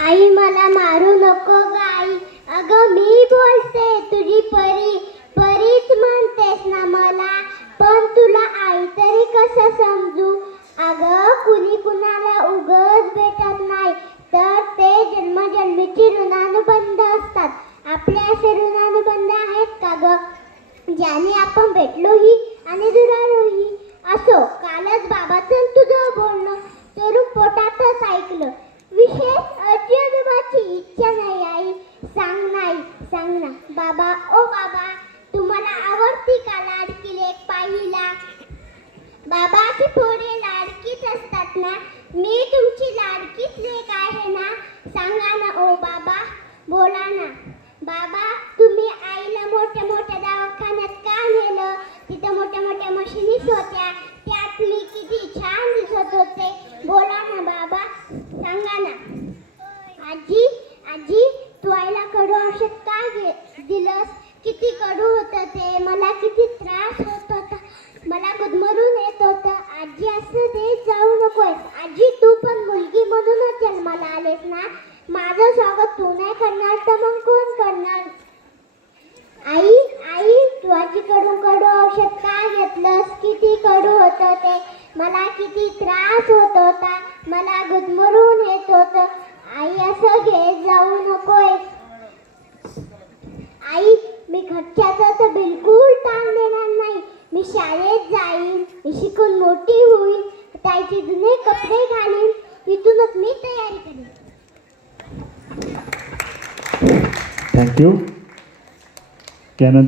आई मला मारू नको ग आई. अगं मी बोलते तुझी परी, परीच म्हणतेस ना मला, पण तुला आई तरी कसं समजू. अगं कुणी कुणाला उगच भेटत नाही, तर ते जन्मजन्मीची ऋणानुबंध असतात. आपले असे ऋणानुबंध आहेत का ग, ज्याने आपण भेटलोही आणि दुरालोही. असो, कालच बाबाचं तुझं बोलणं चोरून पोटातच ऐकलं. विशेष आजी आजोबाची इच्छा नाही आई. सांग ना बाबा, ओ बाबा, तुम्हाला आवडती का लाडकी लेक पाहिला. बाबाची पोरे लाडकीच असतात ना, मी तुमची लाडकीच लेक आहे ना. सांगा ना ओ बाबा, बोला ना. बाबा, तुम्ही आईला मोठ्या मोठ्या दवाखान्यात का नेलं. तिथं मोठ्या मोठ्या मशिनीच होत्या, त्यात मी किती छान दिसत होते. बोला ना बाबा, सांगा ना. आजी, तू आईला कडू औषध का दिलंस. किती कडू होतं ते, मला किती त्रास होत होता, मला गुदमरून येत होतं. आजी, असं देत जाऊ नकोस. आजी, तू पण मुलगी म्हणूनच जन्माला आलेस ना. माझं स्वागत तू नाही करणार तर मग कोण करणार. आई, तू आजीकडून कडू औषध का घेतलंस. किती कडू होतं ते, मला किती त्रास होत होता, मला गुदमरून येत होतं. आई, असं घेत जाऊ नकोय. आई, मी घरच्याचं तर बिलकुल ताण देणार नाही. मी शाळेत जाईन, मी शिकून मोठी होईल, ताईचे जुने कपडे घालीन, इथूनच मी तयारी करेन. थँक्यू. त्यानंतर